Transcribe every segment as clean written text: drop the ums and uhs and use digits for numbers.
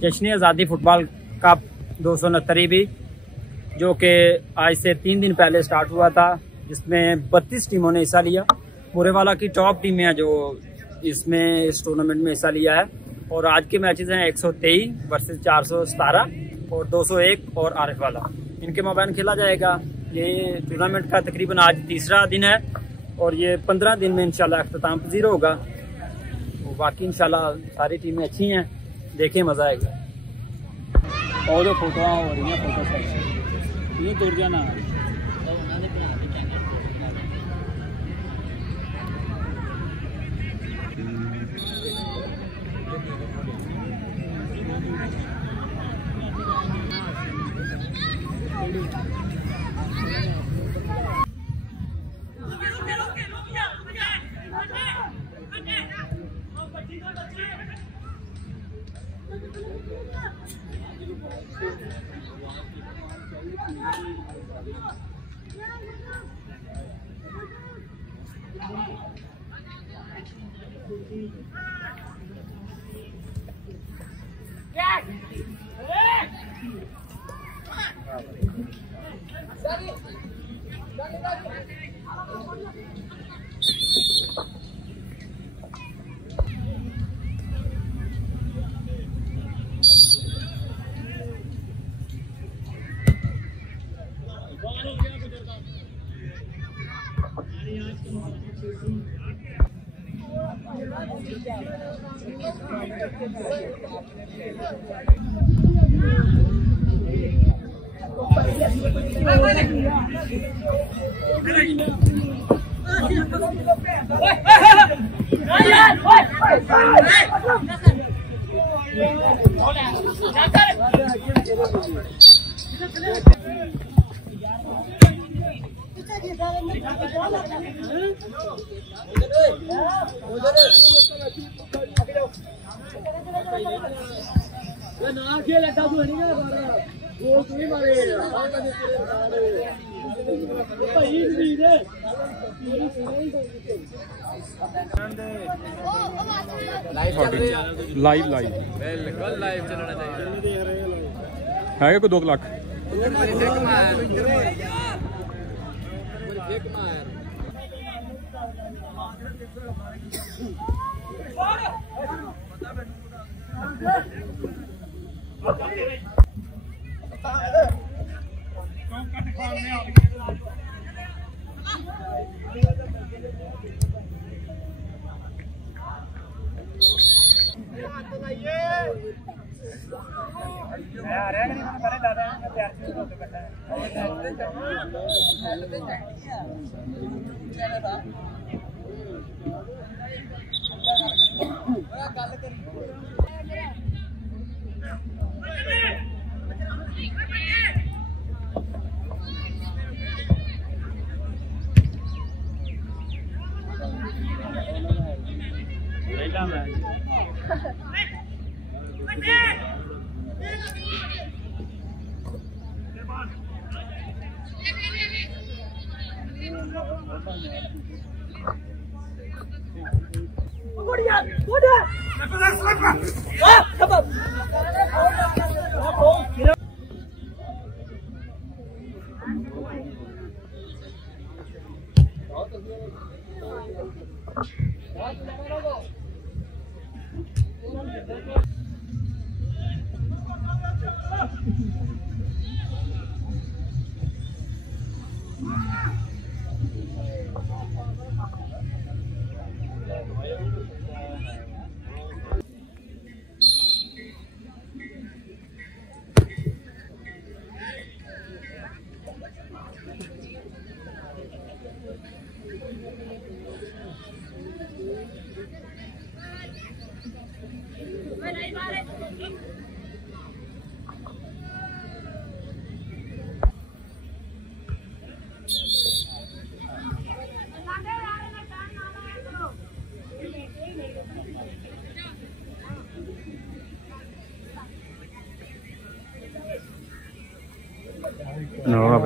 जश्न आज़ादी football cup 269 भी, जो कि आज से 3 दिन पहले स्टार्ट हुआ था, जिसमें 32 टीमों ने हिस्सा लिया। पुरेवाला की टॉप टीमें हैं जो इसमें इस टूर्नामेंट में हिस्सा लिया है। और आज के मैचेस हैं 123 वर्सेस 417 और 201 और आरिफ वाला, इनके मोबाइल खेला जाएगा। ये टूर्नामेंट का तकरीबन आज तीसरा दिन है और ये 15 दिन में इंशाल्लाह अख्ताम पज़ीर होगा। तो बाकी इंशाल्लाह सारी टीमें अच्छी हैं, देखें मज़ा आएगा। और जो फोटो हो रही हैं फोटो सेक्शन ये दूर जाना लाइव बिल्कुल लाइव चलना चाहिए है कोई 2 लाख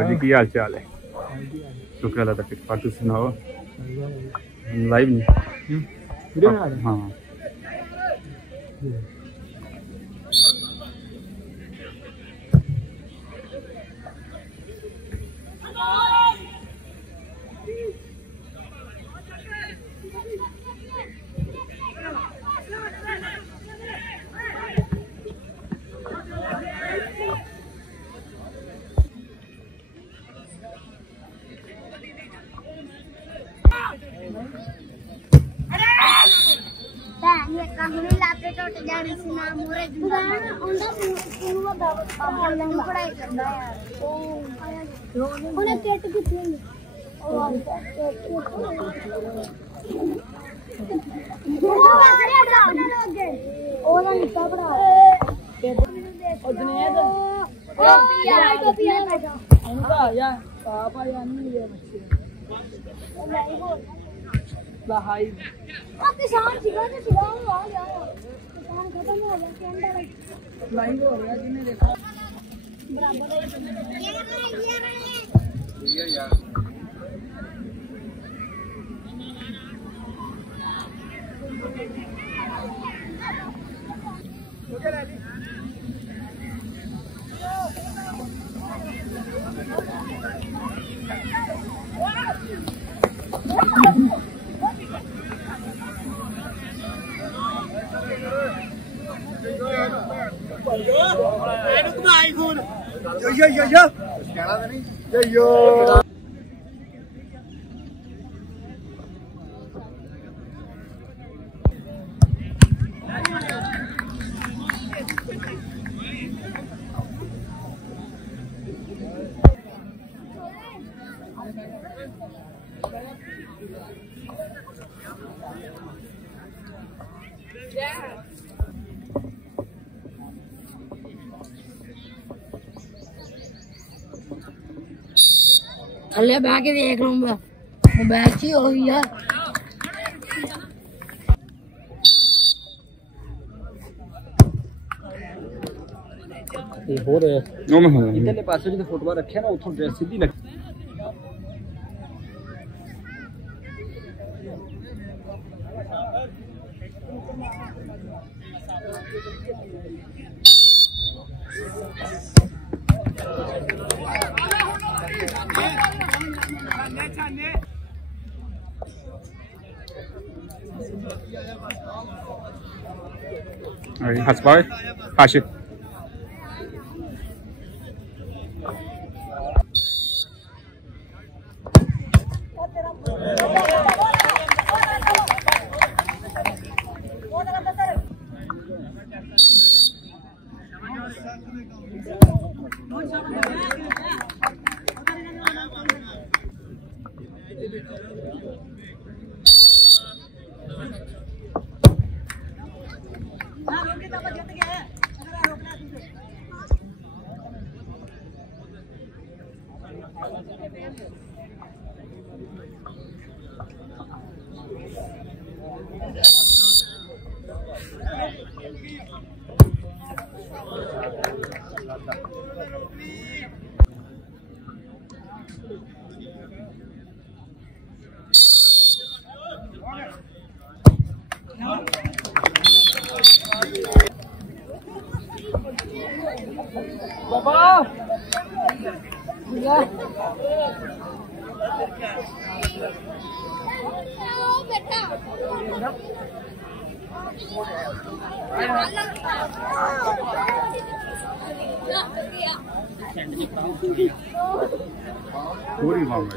जी की हाल चाल है? शुक्र अल्लाह का। फिर तुम सुनाओ। लाइव नहीं हाँ टूट जानी सी ना मोरे उनका पूरा दावत ऑनलाइन पढ़ाई करना यार उन्हें केट कितनी और निका पढ़ा और जुनैद उनका यार पापा यार नहीं है बच्चे भाई किसान सिखा तो सिखाओ आ गया किसान खत्म हो गया के अंदर लाइन हो गया जिन्हें देखा बराबर ये यार थल्ले बह के देख लूंगा बैठ ही हो गई यार हो रहे इधरले पासे जो फुटबॉल रखे ना उथों ड्रेस सीधी लग Hasbay, Hashif. पूरी मांग